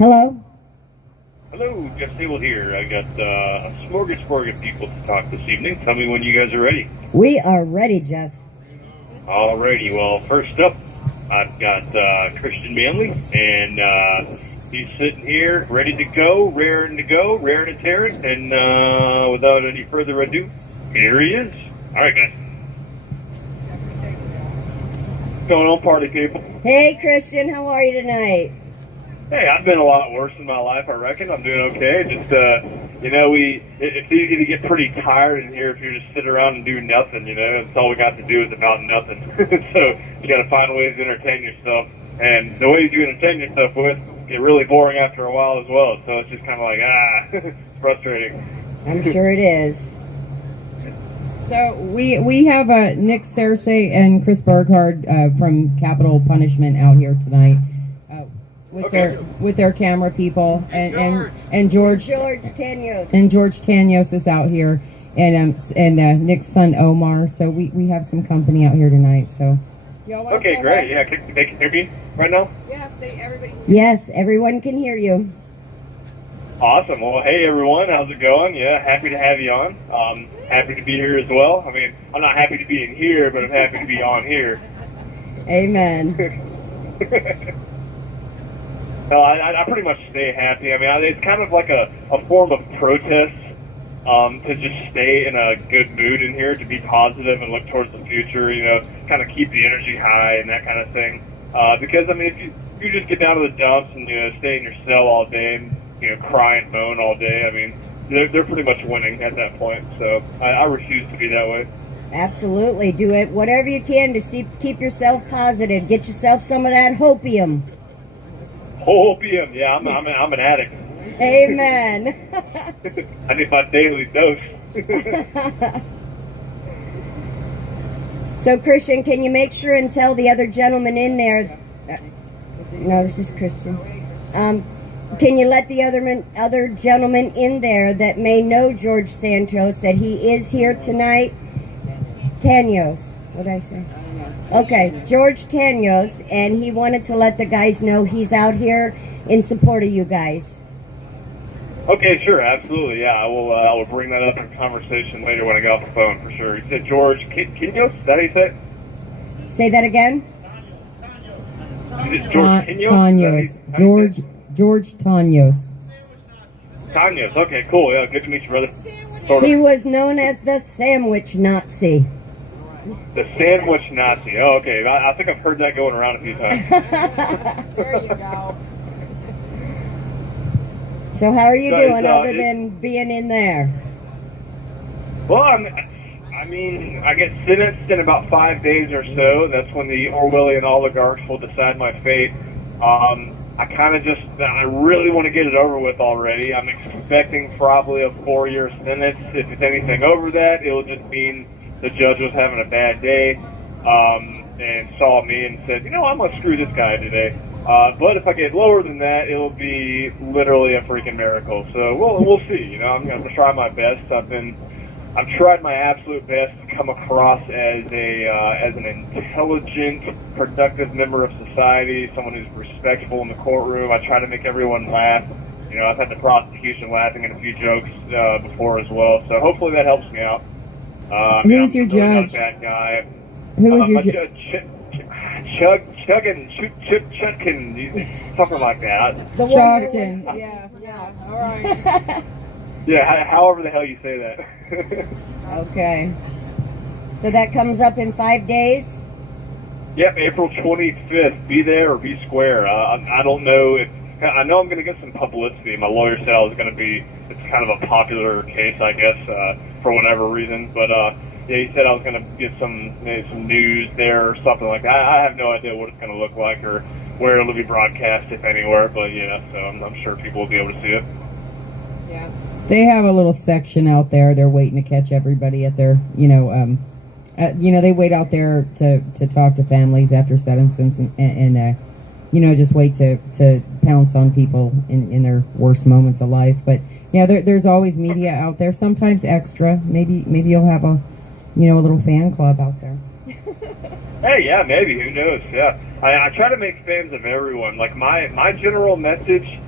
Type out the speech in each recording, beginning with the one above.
Hello? Hello, Jeff Sable here. I got a smorgasbord of people to talk this evening. Tell me when you guys are ready. We are ready, Jeff. Alrighty, well, first up, I've got Christian Manley, and he's sitting here ready to go, raring to tearing, and without any further ado, here he is. Alright, guys. What's going on, party people? Hey, Christian, how are you tonight? Hey, I've been a lot worse in my life, I reckon. I'm doing okay. Just, it's easy to get pretty tired in here if you just sit around and do nothing, It's all we got to do is about nothing. So you got to find ways to entertain yourself. And the ways you entertain yourself with get really boring after a while as well. So it's just kind of like, it's frustrating. I'm sure it is. So we have Nick Cersei and Chris Burkhardt from Capital Punishment out here tonight. With their camera people and George Tanyos is out here and Nick's son Omar. So we have some company out here tonight. So okay, great. Yeah, they can hear me right now. Yes, everyone can hear you. Awesome. Well, hey everyone, how's it going? Yeah, happy to have you on. Happy to be here as well. I mean, I'm not happy to be in here, but I'm happy to be on here. Amen. No, I pretty much stay happy. I mean, it's kind of like a form of protest to just stay in a good mood in here, to be positive and look towards the future, kind of keep the energy high and that kind of thing. Because, I mean, if you just get down to the dumps and, stay in your cell all day and, cry and moan all day, I mean, they're pretty much winning at that point. So I refuse to be that way. Absolutely. Do it whatever you can to keep yourself positive. Get yourself some of that hopium. Hopium, yeah, I'm an addict. Amen. I need my daily dose. So, Christian, can you make sure and tell the other gentleman in there? No, this is Christian. Can you let the other gentleman in there that may know George Santos that he is here tonight? Tanyos. What did I say? Okay, George Tanyos, and he wanted to let the guys know he's out here in support of you guys. Okay, sure, absolutely, yeah. I will bring that up in conversation later when I get off the phone, for sure. You said George Tanyos? Is that how you say it? Say that again? Is it George Tanyos? George Tanyos. Tanyos, okay, cool. Yeah, good to meet you, brother. He was known as the Sandwich Nazi. The Sandwich Nazi. Oh, okay. I think I've heard that going around a few times. There you go. So how are you doing other than being in there? Well, I mean, I get sentenced in about 5 days or so. That's when the Orwellian oligarchs will decide my fate. I really want to get it over with already. I'm expecting probably a 4-year sentence. If it's anything over that, it'll just mean the judge was having a bad day and saw me and said, I'm going to screw this guy today. But if I get lower than that, it'll be literally a freaking miracle. So we'll see. I'm going to try my best. I've tried my absolute best to come across as an intelligent, productive member of society, someone who's respectful in the courtroom. I try to make everyone laugh. I've had the prosecution laughing at a few jokes before as well. So hopefully that helps me out. Who's your judge? Not a bad guy. Who is your judge? Chugkin, something like that. Chugkin. Yeah. All right. Yeah, however the hell you say that. Okay. So that comes up in 5 days? Yep, April 25th. Be there or be square. I don't know if... I know I'm going to get some publicity. My lawyer said it's kind of a popular case, I guess, for whatever reason. But, he said I was going to get some news there or something like that. I have no idea what it's going to look like or where it'll be broadcast, if anywhere. But, so I'm sure people will be able to see it. Yeah. They have a little section out there. They're waiting to catch everybody at their, they wait out there to talk to families after sentences and just wait to pounce on people in their worst moments of life. But yeah, there's always media out there. Sometimes extra. Maybe you'll have a little fan club out there. Hey, yeah, maybe. Who knows? Yeah, I try to make fans of everyone. Like my general message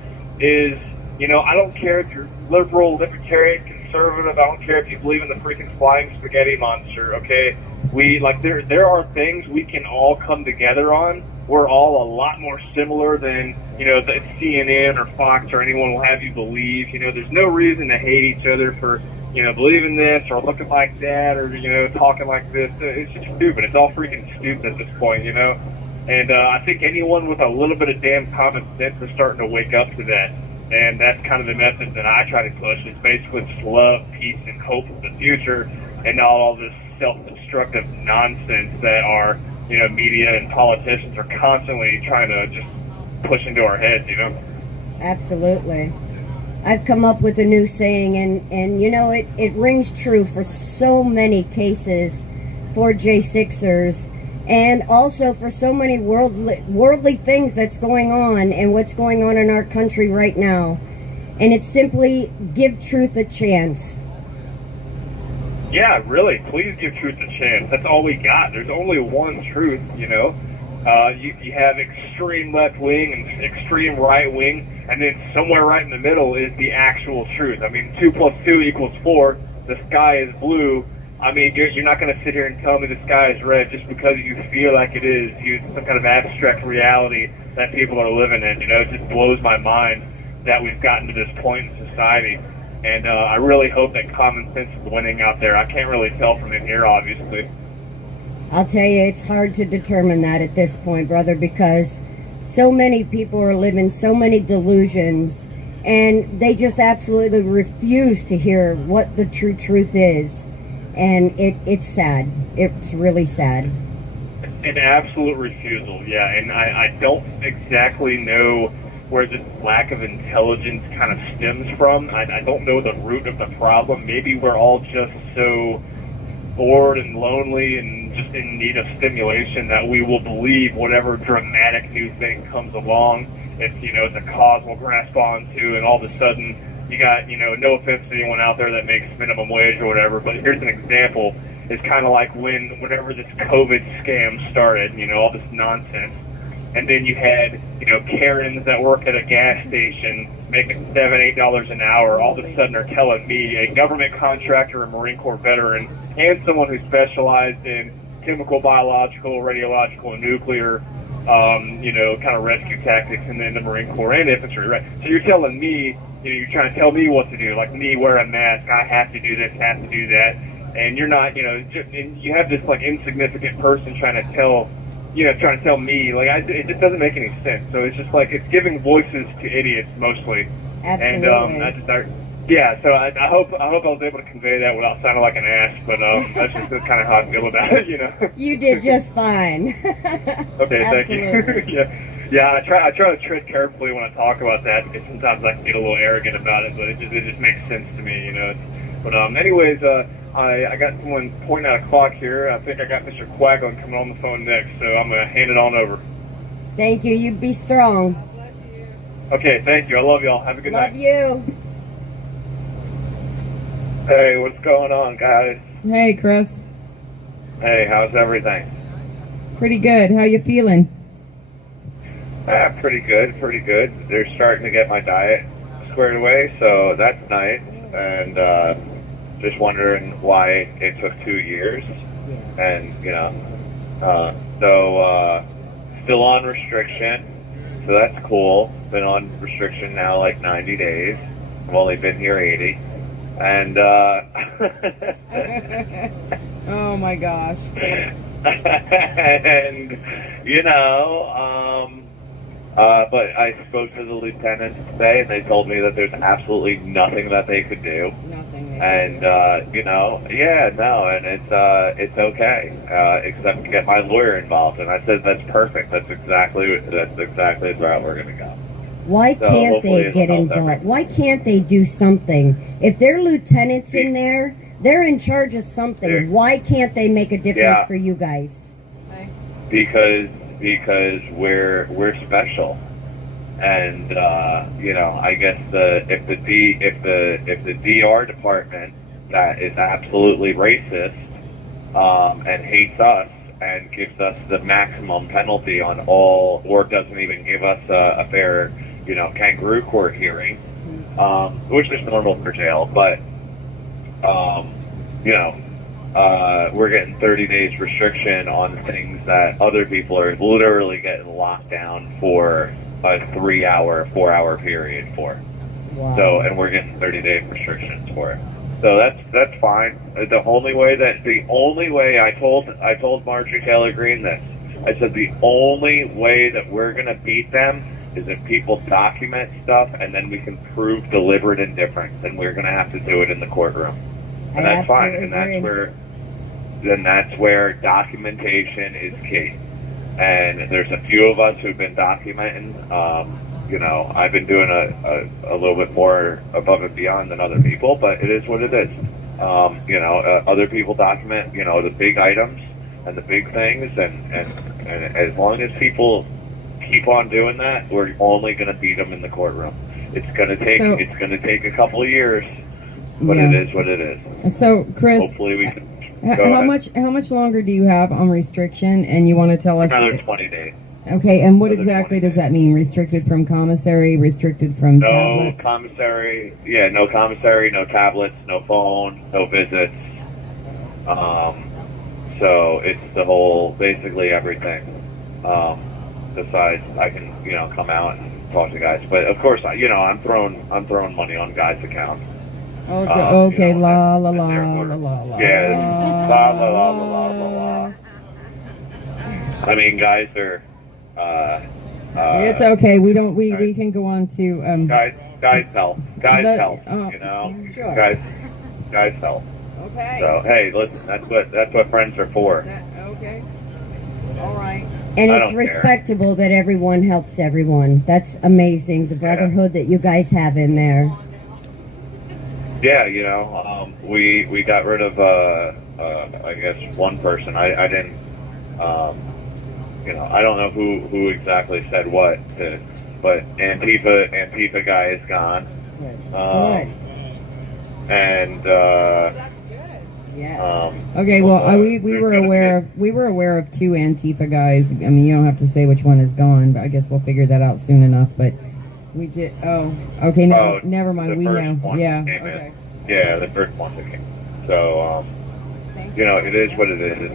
is, you know, I don't care if you're liberal, libertarian, conservative. I don't care if you believe in the freaking flying spaghetti monster. Okay, there are things we can all come together on. We're all a lot more similar than, you know, the CNN or Fox or anyone will have you believe. You know, there's no reason to hate each other for, you know, believing this or looking like that or, you know, talking like this. It's just stupid. It's all freaking stupid at this point, you know. And I think anyone with a little bit of damn common sense is starting to wake up to that. And that's kind of the message that I try to push, is basically just love, peace, and hope for the future, and not all this self-destructive nonsense that our, you know, media and politicians are constantly trying to just push into our heads, you know? Absolutely. I've come up with a new saying, and you know, it rings true for so many cases for J6ers, and also for so many worldly things that's going on and what's going on in our country right now. And it's simply, give truth a chance. Yeah, really, please give truth a chance. That's all we got. There's only one truth, you know. You have extreme left wing and extreme right wing, and then somewhere right in the middle is the actual truth. I mean, 2 + 2 = 4. The sky is blue. I mean, you're not going to sit here and tell me the sky is red just because you feel like it is. Some kind of abstract reality that people are living in. You know, it just blows my mind that we've gotten to this point in society. And I really hope that common sense is winning out there. I can't really tell from in here, obviously. I'll tell you, it's hard to determine that at this point, brother, because so many people are living so many delusions, and they just absolutely refuse to hear what the true truth is. And it's sad. It's really sad. An absolute refusal, yeah. And I don't exactly know where this lack of intelligence kind of stems from. I don't know the root of the problem. Maybe we're all just so bored and lonely and just in need of stimulation that we will believe whatever dramatic new thing comes along. It's, you know, it's a cause we'll grasp onto, and all of a sudden you got, you know, no offense to anyone out there that makes minimum wage or whatever, but here's an example. It's kind of like whenever this COVID scam started, you know, all this nonsense. And then you had, you know, Karens that work at a gas station making $7, $8 an hour, all of a sudden are telling me, a government contractor, a Marine Corps veteran, and someone who specialized in chemical, biological, radiological, and nuclear, you know, kind of rescue tactics in the Marine Corps and infantry, right? So you're telling me, you know, you're trying to tell me what to do, like me wear a mask, I have to do this, have to do that, and you're not, you know, and you have this like insignificant person trying to tell me, like, it just doesn't make any sense. So it's just like, it's giving voices to idiots mostly. Absolutely. And so I hope I was able to convey that without sounding like an ass, but that's just kind of how I feel about it, you know. You did just fine. Okay, thank you. Yeah, I try to tread carefully when I talk about that, because sometimes I can get a little arrogant about it, but it just makes sense to me, you know. But anyways, I got someone pointing at a clock here. I think I got Mr. Quaglin coming on the phone next, so I'm going to hand it on over. Thank you. You be strong. God bless you. Okay, thank you. I love y'all. Have a good night. Love you. Hey, what's going on, guys? Hey, Chris. Hey, how's everything? Pretty good. How you feeling? Pretty good. They're starting to get my diet squared away, so that's nice. And just wondering why it took 2 years. And, you know, still on restriction, so that's cool. Been on restriction now like 90 days. I've only been here 80. And, Oh my gosh. and, you know, but I spoke to the lieutenants today, and they told me that there's absolutely nothing that they could do. Nothing. And, you know, and it's okay, except to get my lawyer involved. And I said, that's perfect. That's exactly the route we're going to go. Why So can't they hopefully it get solves involved? everything. Why can't they do something? If they're lieutenants in there, they're in charge of something. Yeah. Why can't they make a difference Yeah. for you guys? Because we're special, and you know, I guess if the DR department that is absolutely racist and hates us and gives us the maximum penalty on all, or doesn't even give us a fair kangaroo court hearing, which is normal for jail, but, we're getting 30 days restriction on things that other people are literally getting locked down for a 3-hour, 4-hour period for. Wow. So, and we're getting 30-day restrictions for it. So that's fine. The only way I told Marjorie Taylor Greene this. I said the only way that we're gonna beat them is if people document stuff and then we can prove deliberate indifference, and we're gonna have to do it in the courtroom. And that's fine. And that's where documentation is key. And there's a few of us who've been documenting. I've been doing a little bit more above and beyond than other people, but it is what it is. Other people document, the big items and the big things, and as long as people keep on doing that, we're only going to beat them in the courtroom. It's going to take a couple of years, but it is what it is. So, Chris, hopefully we can. How much longer do you have on restriction? And you want to tell us another 20 days. Okay, and what exactly does that mean? Restricted from commissary, restricted from tablets? No commissary, no tablets, no phone, no visits. So it's the whole, basically everything. Besides, I can, come out and talk to guys. But of course, I'm throwing money on guys' accounts. Okay, la la la la la. Yeah, la la la la la la. I mean, guys are. It's okay. We can go on to guys help. Guys help. Sure. Guys help. Okay. So hey, listen, that's what friends are for. Okay. All right. And it's respectable that everyone helps everyone. That's amazing. The brotherhood that you guys have in there. Yeah, we got rid of I guess one person. I didn't. I don't know who exactly said what, but Antifa guy is gone. Good. And That's good. Yes. Okay. Well, we were aware of 2 Antifa guys. I mean, you don't have to say which one is gone, but I guess we'll figure that out soon enough. But we did. Oh. Okay. No. Never mind. We know. Yeah. Okay. Yeah, the first one that came. So it is what it is.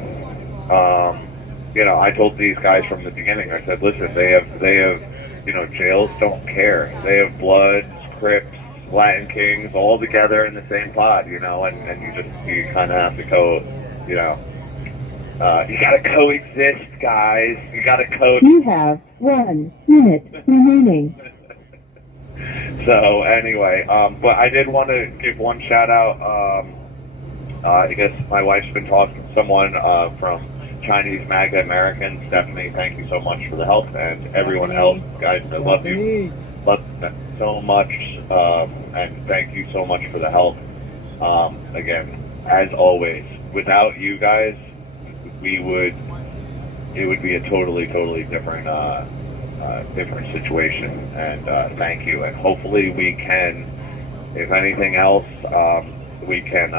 I told these guys from the beginning, I said, listen, they have, jails don't care. They have Bloods, Crips, Latin Kings all together in the same pod, and you kind of have to you gotta coexist, guys. You gotta You have 1 minute remaining. So anyway, but I did want to give one shout out. I guess my wife's been talking to someone from Chinese MAGA Americans. Stephanie, thank you so much for the help, and everyone else, guys, I love you so much, and thank you so much for the help. Again, as always, without you guys, it would be a totally different different situation, and thank you, and hopefully we can, if anything else, we can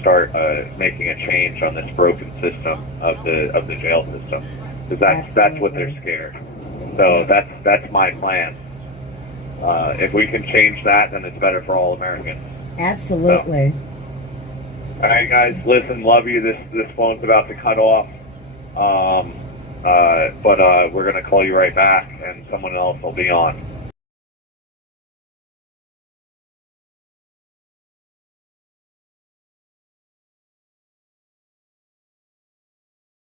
start making a change on this broken system of the jail system, because that's what they're scared. So that's my plan. If we can change that, then it's better for all Americans. Absolutely. So, all right, guys, listen, love you. This phone's about to cut off, but we're gonna call you right back, and someone else will be on.